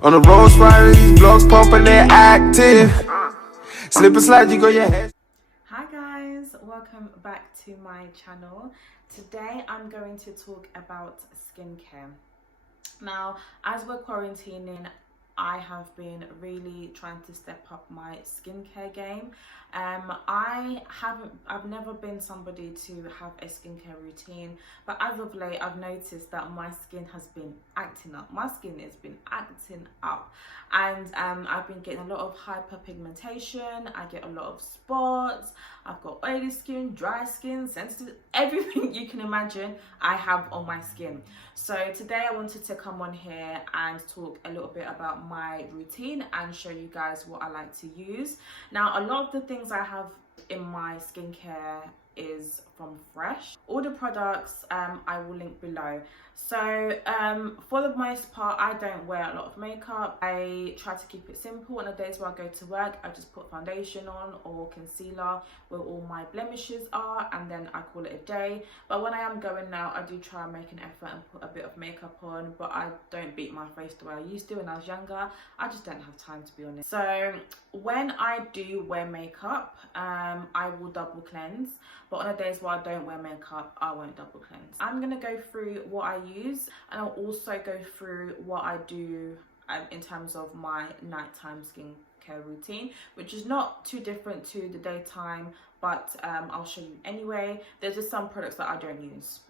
On the road riding, these blocks pumping, they're active. Slip and slide, you go your head. Hi guys, welcome back to my channel. Today I'm going to talk about skincare. Now, as we're quarantining, I have been really trying to step up my skincare game. I've never been somebody to have a skincare routine, but as of late I've noticed that my skin has been acting up. My skin has been acting up, and I've been getting a lot of hyperpigmentation. I get a lot of spots. I've got oily skin, dry skin, sensitive, everything you can imagine I have on my skin. So today I wanted to come on here and talk a little bit about my routine and show you guys what I like to use. Now, a lot of the things I have in my skincare is from Fresh. All the products I will link below. So for the most part, I don't wear a lot of makeup. I try to keep it simple. On the days where I go to work, I just put foundation on or concealer where all my blemishes are, and then I call it a day. But when I am going out, I do try and make an effort and put a bit of makeup on, but I don't beat my face the way I used to when I was younger. I just don't have time, to be honest. So when I do wear makeup, I will double cleanse. But on the days where I don't wear makeup, I won't double cleanse. I'm going to go through what I use, and I'll also go through what I do in terms of my nighttime skincare routine, which is not too different to the daytime, but I'll show you anyway. There's just some products that I don't use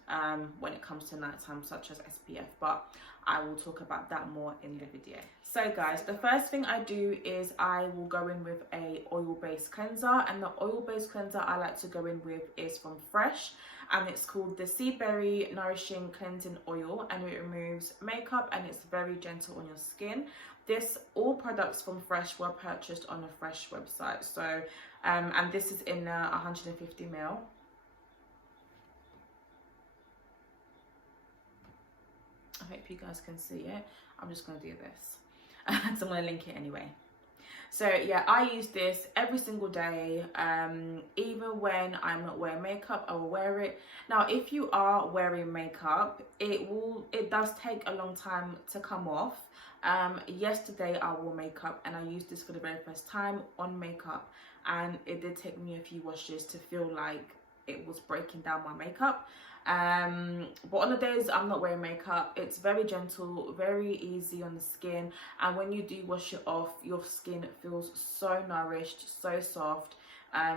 when it comes to nighttime, such as SPF, but I will talk about that more in the video. So guys, the first thing I do is I will go in with a oil-based cleanser, and the oil-based cleanser I like to go in with is from Fresh, and it's called the Seaberry Nourishing Cleansing Oil, and it removes makeup and it's very gentle on your skin. All products from Fresh were purchased on the Fresh website. So and this is in 150 ml. I hope you guys can see it. I'm just going to do this. So I'm going to link it anyway. So yeah, I use this every single day. Even when I'm not wearing makeup, I will wear it. Now, if you are wearing makeup, it does take a long time to come off. Yesterday I wore makeup and I used this for the very first time on makeup, and it did take me a few washes to feel like it was breaking down my makeup. But on the days I'm not wearing makeup, it's very gentle, very easy on the skin, and when you do wash it off, your skin feels so nourished, so soft.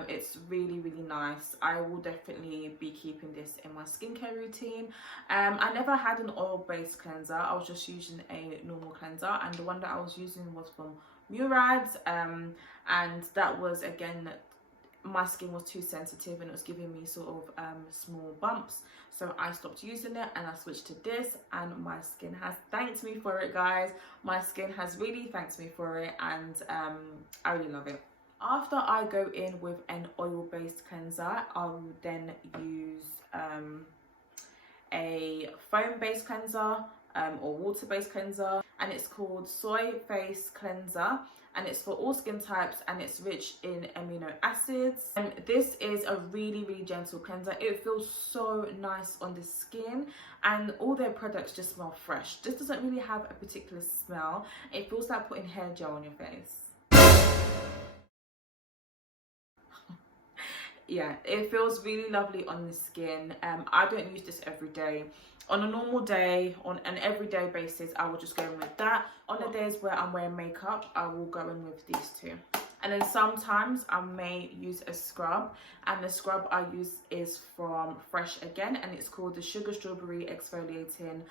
It's really nice. I will definitely be keeping this in my skincare routine. I never had an oil-based cleanser. I was just using a normal cleanser, and the one that I was using was from Murad, and that was, again, my skin was too sensitive and it was giving me sort of small bumps, so I stopped using it and I switched to this, and my skin has thanked me for it, guys. My skin has really thanked me for it, and I really love it. After I go in with an oil-based cleanser, I'll then use a foam-based cleanser or water-based cleanser, and it's called Soy Face Cleanser, and it's for all skin types, and it's rich in amino acids. And this is a really gentle cleanser. It feels so nice on the skin, and all their products just smell fresh. This doesn't really have a particular smell. It feels like putting hair gel on your face. Yeah, it feels really lovely on the skin. I don't use this every day. On a normal day, on an everyday basis, I will just go in with that. On the days where I'm wearing makeup, I will go in with these two. And then sometimes I may use a scrub, and the scrub I use is from Fresh again, and it's called the Sugar Strawberry Exfoliating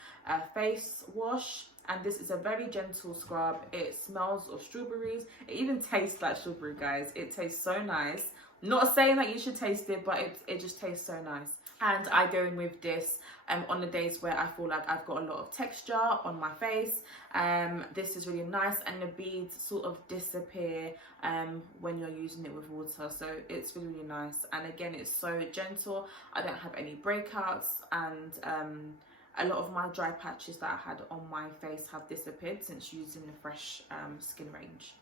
Face Wash. And this is a very gentle scrub. It smells of strawberries. It even tastes like strawberry, guys. It tastes so nice. Not saying that you should taste it, but it just tastes so nice. And I go in with this on the days where I feel like I've got a lot of texture on my face. This is really nice, and the beads sort of disappear when you're using it with water, so it's really nice. And again, it's so gentle. I don't have any breakouts, and a lot of my dry patches that I had on my face have disappeared since using the Fresh skin range.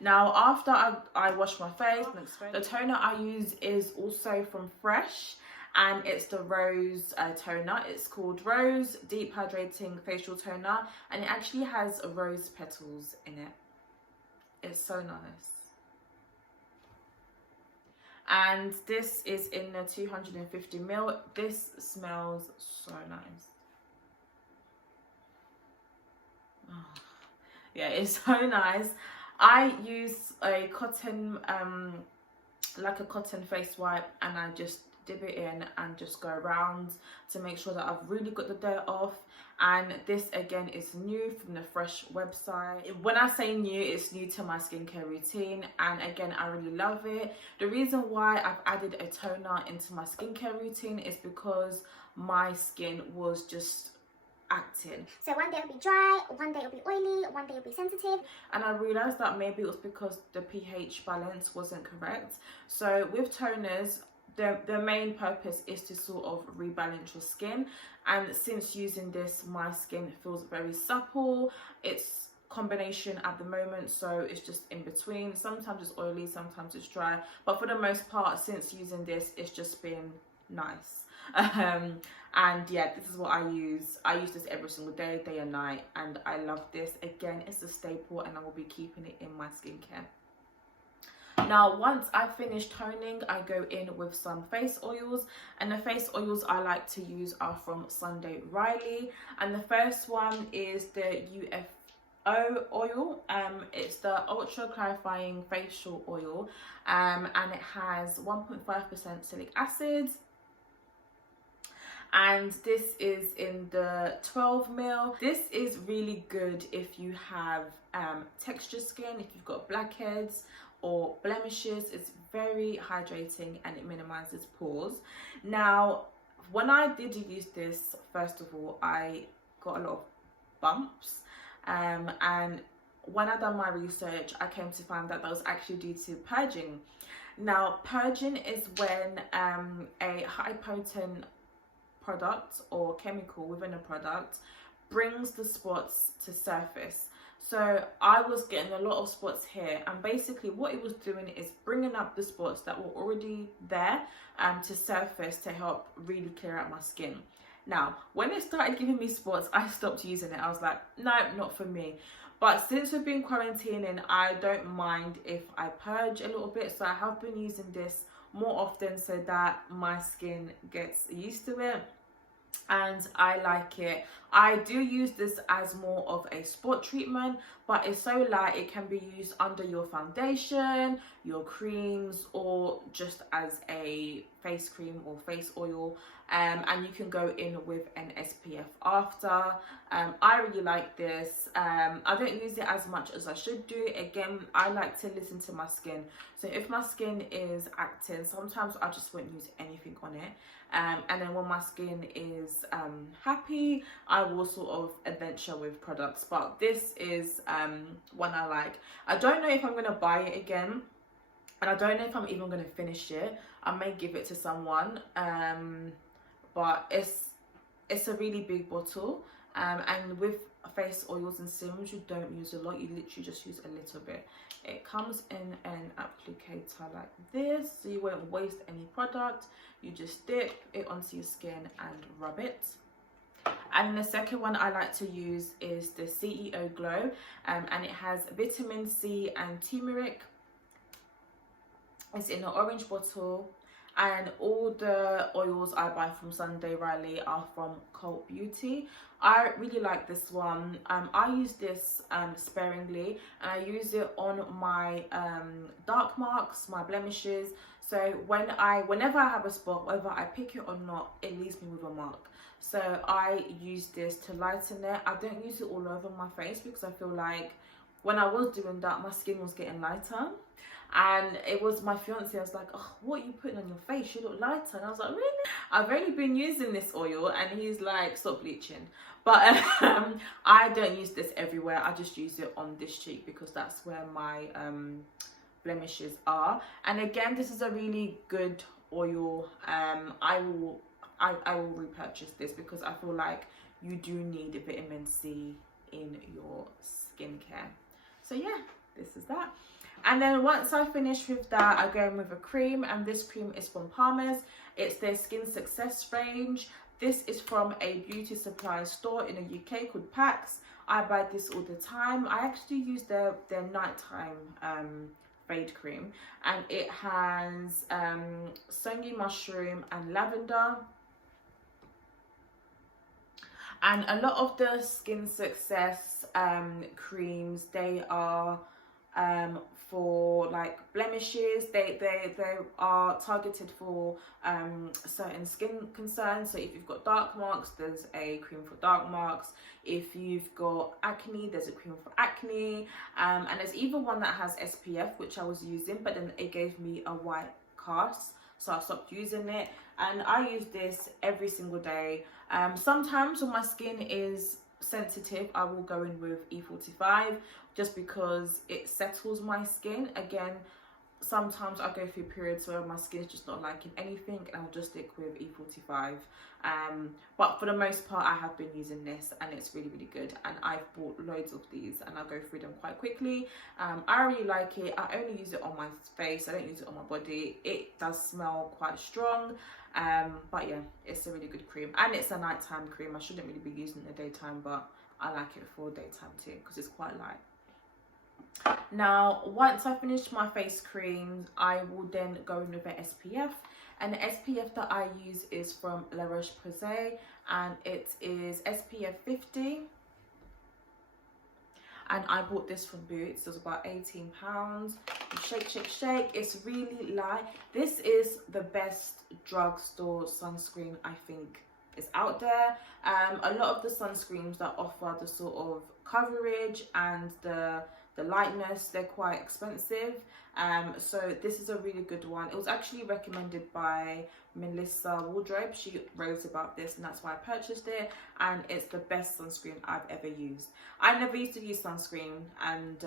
Now, after I wash my face, the toner I use is also from Fresh, and it's the Rose toner. It's called Rose Deep Hydrating Facial Toner, and it actually has rose petals in it. It's so nice. And this is in the 250ml. This smells so nice. Oh, yeah, it's so nice. I use a cotton like a cotton face wipe, and I just dip it in and just go around to make sure that I've really got the dirt off. And this again is new from the Fresh website. When I say new, it's new to my skincare routine, and again, I really love it. The reason why I've added a toner into my skincare routine is because my skin was just acting. So one day it'll be dry, one day it'll be oily, one day it'll be sensitive. And I realised that maybe it was because the pH balance wasn't correct. So with toners, the main purpose is to sort of rebalance your skin. And since using this, my skin feels very supple. It's combination at the moment, so it's just in between. Sometimes it's oily, sometimes it's dry. But for the most part, since using this, it's just been nice. And yeah, this is what I use. I use this every single day and night, and I love this. Again, it's a staple, and I will be keeping it in my skincare. Now, once I finish toning, I go in with some face oils, and the face oils I like to use are from Sunday Riley. And the first one is the UFO oil. It's the ultra clarifying facial oil, and it has 1.5% salicylic acid. And this is in the 12ml. This is really good if you have texture skin, if you've got blackheads or blemishes. It's very hydrating and it minimizes pores. Now, when I did use this, first of all, I got a lot of bumps, and when I done my research, I came to find that that was actually due to purging. Now, purging is when a high potent product or chemical within a product brings the spots to surface. So I was getting a lot of spots here, and basically what it was doing is bringing up the spots that were already there to surface to help really clear out my skin. Now, when it started giving me spots, I stopped using it. I was like, no, not for me. But since we've been quarantining, I don't mind if I purge a little bit. So I have been using this more often so that my skin gets used to it, and I like it. I do use this as more of a spot treatment, but it's so light it can be used under your foundation, your creams, or just as a face cream or face oil. And you can go in with an SPF after. I really like this. I don't use it as much as I should do. Again, I like to listen to my skin. So if my skin is acting, sometimes I just won't use anything on it. And then when my skin is happy, I will sort of adventure with products. But this is one I like. I don't know if I'm going to buy it again, and I don't know if I'm even going to finish it. I may give it to someone, but it's a really big bottle, and with face oils and serums, you don't use a lot. You literally just use a little bit. It comes in an applicator like this, so you won't waste any product. You just dip it onto your skin and rub it. And the second one I like to use is the CEO Glow, and it has vitamin C and turmeric. It's in an orange bottle, and all the oils I buy from Sunday Riley are from Cult Beauty. I really like this one. I use this sparingly, and I use it on my dark marks, my blemishes. So whenever I have a spot, whether I pick it or not, it leaves me with a mark. So I use this to lighten it. I don't use it all over my face because I feel like when I was doing that, my skin was getting lighter. And it was my fiance, I was like, oh, what are you putting on your face? You look lighter. And I was like, really? I've only been using this oil. And he's like, stop bleaching. But I don't use this everywhere. I just use it on this cheek because that's where my blemishes are. And again, this is a really good oil. I will repurchase this because I feel like you do need vitamin C in your skincare. So yeah, this is that. And then once I finish with that, I go in with a cream, and this cream is from Palmer's. It's their Skin Success range. This is from a beauty supply store in the UK called Pax. I buy this all the time. I actually use their nighttime fade cream, and it has songy mushroom and lavender. And a lot of the Skin Success creams, they are for like blemishes. They are targeted for certain skin concerns. So if you've got dark marks, there's a cream for dark marks. If you've got acne, there's a cream for acne, and there's even one that has SPF, which I was using, but then it gave me a white cast, so I stopped using it. And I use this every single day. Sometimes when my skin is sensitive, I will go in with E45 just because it settles my skin. Again, sometimes I go through periods where my skin is just not liking anything, and I'll just stick with E45. But for the most part, I have been using this, and it's really, really good. And I've bought loads of these, and I'll go through them quite quickly. I really like it. I only use it on my face. I don't use it on my body. It does smell quite strong. But yeah, it's a really good cream, and it's a nighttime cream. I shouldn't really be using it in the daytime, but I like it for daytime too because it's quite light. Now, once I finish my face creams, I will then go in with an SPF, and the SPF that I use is from Roche-Posay, and it is SPF 50. And I bought this from Boots. It was about £18. Shake, shake, shake. It's really light. This is the best drugstore sunscreen I think is out there. A lot of the sunscreens that offer the sort of coverage and the lightness, they're quite expensive. So this is a really good one. It was actually recommended by Melissa Wardrobe. She wrote about this, and that's why I purchased it, and it's the best sunscreen I've ever used. I never used to use sunscreen, and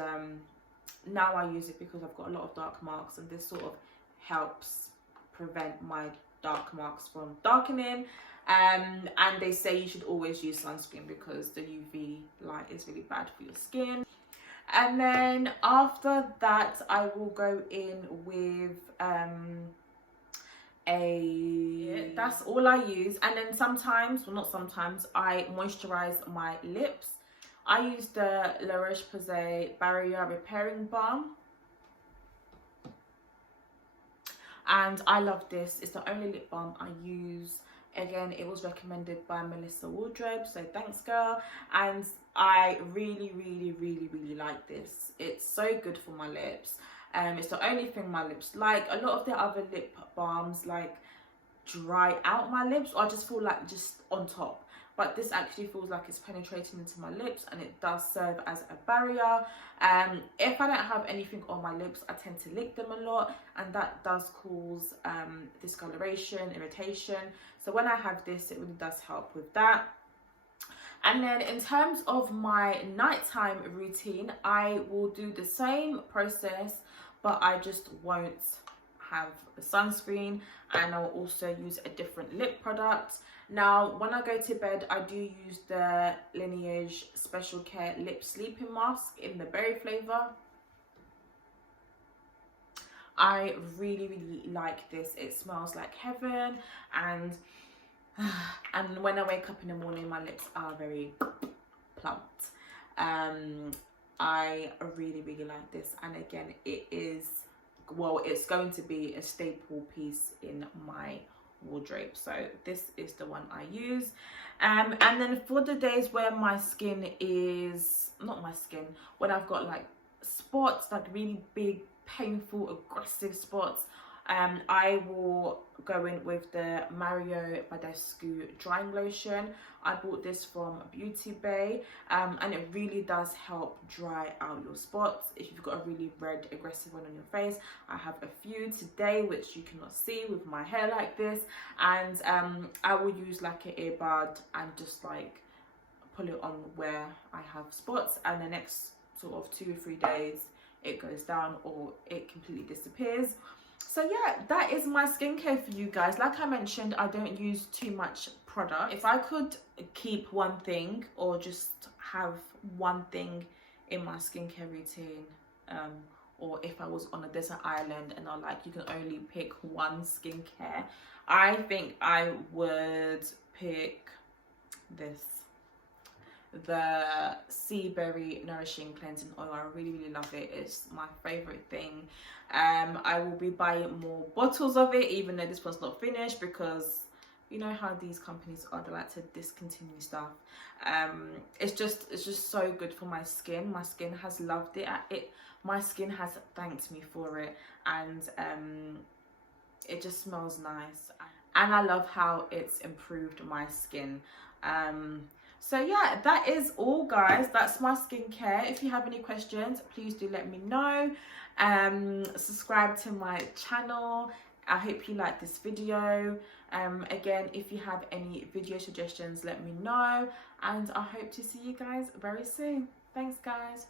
now I use it because I've got a lot of dark marks, and this sort of helps prevent my dark marks from darkening. And they say you should always use sunscreen because the UV light is really bad for your skin. And then after that, I will go in with that's all I use. And then sometimes, well, not sometimes, I moisturize my lips. I use the La Roche-Posay Barrier Repairing Balm, and I love this. It's the only lip balm I use. Again, it was recommended by Melissa Wardrobe, so thanks, girl. And I really, really, really, really like this. It's so good for my lips. It's the only thing my lips like. A lot of the other lip balms like dry out my lips, or I just feel like just on top. But this actually feels like it's penetrating into my lips, and it does serve as a barrier. If I don't have anything on my lips, I tend to lick them a lot, and that does cause discoloration, irritation. So when I have this, it really does help with that. And then in terms of my nighttime routine, I will do the same process, but I just won't have the sunscreen, and I'll also use a different lip product. Now, when I go to bed, I do use the LANEIGE Special Care Lip Sleeping Mask in the berry flavour. I really, really like this. It smells like heaven, and when I wake up in the morning, my lips are very plumped. I really, really like this, and again, it is, well, it's going to be a staple piece in my wardrobe, so this is the one I use. And then for the days where my skin is when I've got like spots, like really big, painful, aggressive spots, I will go in with the Mario Badescu drying lotion. I bought this from Beauty Bay, and it really does help dry out your spots. If you've got a really red, aggressive one on your face, I have a few today which you cannot see with my hair like this, and I will use like an earbud and just like pull it on where I have spots, and the next sort of 2 or 3 days it goes down or it completely disappears. So yeah, that is my skincare for you guys. Like I mentioned, I don't use too much product. If I could keep one thing or just have one thing in my skincare routine, or if I was on a desert island and I like, you can only pick one skincare, I think I would pick this, the Seaberry Nourishing Cleansing Oil. I really love it. It's my favorite thing. I will be buying more bottles of it, even though this one's not finished, because you know how these companies are, they like to discontinue stuff. It's just so good for my skin. My skin has loved it. My skin has thanked me for it, and it just smells nice, and I love how it's improved my skin. So yeah, that is all, guys. That's my skincare. If you have any questions, please do let me know. Subscribe to my channel. I hope you like this video. Again, if you have any video suggestions, let me know, and I hope to see you guys very soon. Thanks, guys.